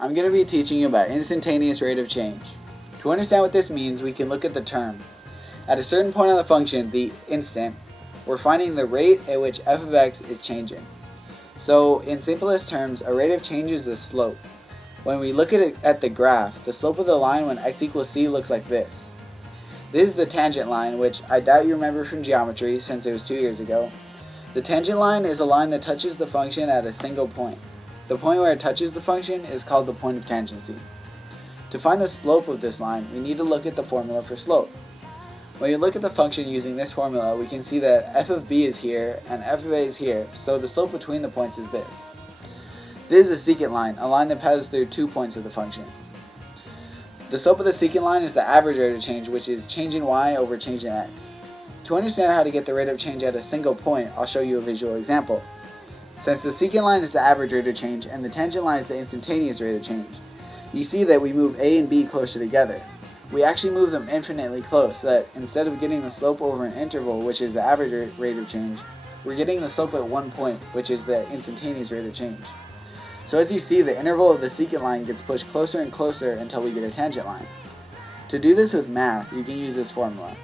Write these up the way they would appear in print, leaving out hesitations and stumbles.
I'm going to be teaching you about instantaneous rate of change. To understand what this means, we can look at the term. At a certain point on the function, the instant, we're finding the rate at which f of x is changing. So, in simplest terms, a rate of change is the slope. When we look at the graph, the slope of the line when x equals c looks like this. This is the tangent line, which I doubt you remember from geometry since it was 2 years ago. The tangent line is a line that touches the function at a single point. The point where it touches the function is called the point of tangency. To find the slope of this line, we need to look at the formula for slope. When you look at the function using this formula, we can see that f of b is here and f of a is here, so the slope between the points is this. This is the secant line, a line that passes through 2 points of the function. The slope of the secant line is the average rate of change, which is change in y over change in x. To understand how to get the rate of change at a single point, I'll show you a visual example. Since the secant line is the average rate of change and the tangent line is the instantaneous rate of change, you see that we move a and b closer together. We actually move them infinitely close, so that instead of getting the slope over an interval, which is the average rate of change, we're getting the slope at one point, which is the instantaneous rate of change. So as you see, the interval of the secant line gets pushed closer and closer until we get a tangent line. To do this with math, you can use this formula.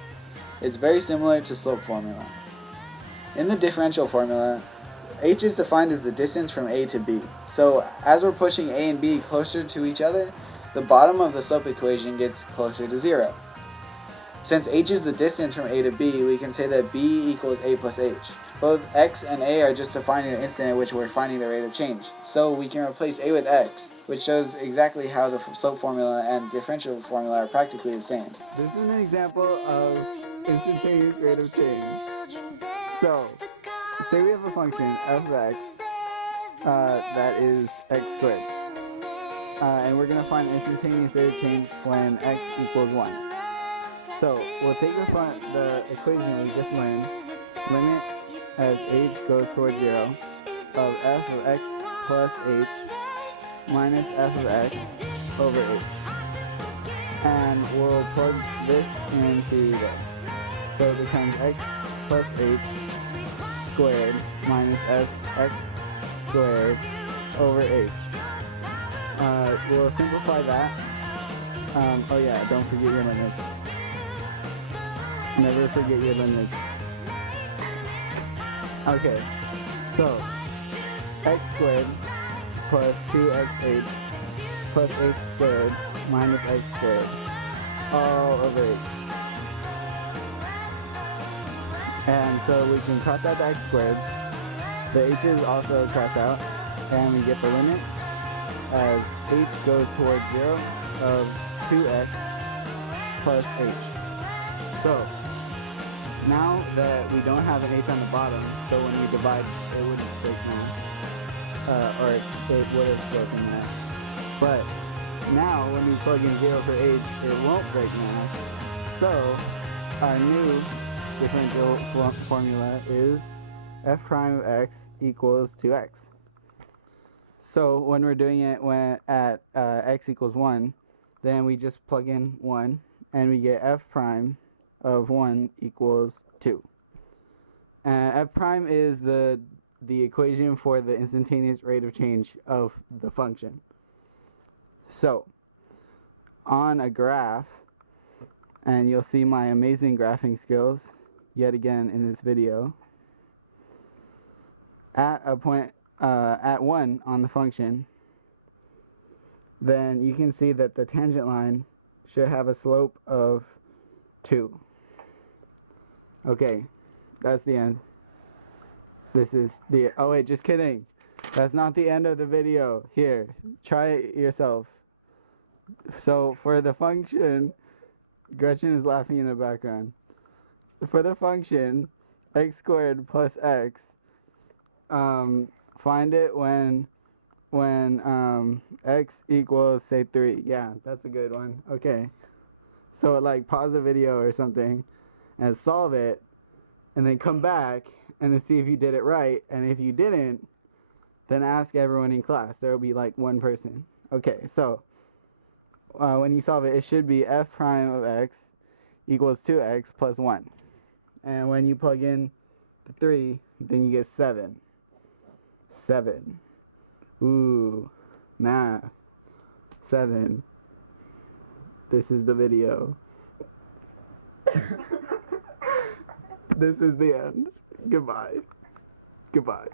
It's very similar to slope formula. In the differential formula, h is defined as the distance from a to b. So as we're pushing a and b closer to each other, the bottom of the slope equation gets closer to 0. Since h is the distance from a to b, we can say that b equals a plus h. Both x and a are just defining the instant at which we're finding the rate of change. So we can replace a with x, which shows exactly how the slope formula and differential formula are practically the same. This is an example of instantaneous rate of change. So, say we have a function f of x that is x squared. And we're going to find instantaneous rate of change when x equals 1. So, we'll take the equation we just learned, limit as h goes towards 0, of f of x plus h minus f of x over h. And we'll plug this into there. So it becomes x plus h squared minus x squared over h. We'll simplify that. Oh yeah, don't forget your limits. Never forget your limits. Okay, so x squared plus 2xh plus h squared minus x squared all over h. And so we can cross out the x squared. The h's also cross out, and we get the limit as h goes towards 0 of 2x plus h. So now that we don't have an h on the bottom, so when we divide, it wouldn't break math, or it would have broken math. But now when we plug in 0 for h, it won't break math. So our new differential formula is f prime of x equals 2x. So when we're doing it at x equals 1, then we just plug in 1, and we get f prime of 1 equals 2. And f prime is the equation for the instantaneous rate of change of the function. So on a graph, and you'll see my amazing graphing skills yet again in this video, at a point at 1 on the function, then you can see that the tangent line should have a slope of 2. Okay, that's the end. This is the, oh wait, just kidding. That's not the end of the video. Here, try it yourself. So for the function, Gretchen is laughing in the background. For the function x squared plus x, find it when x equals, say, 3. Yeah, that's a good one. Okay. So like pause the video or something and solve it, and then come back and then see if you did it right. And if you didn't, then ask everyone in class. There will be like one person. Okay, so when you solve it, it should be f prime of x equals 2x plus 1. And when you plug in the 3, then you get 7. 7. Ooh, math. 7. This is the video. This is the end. Goodbye. Goodbye.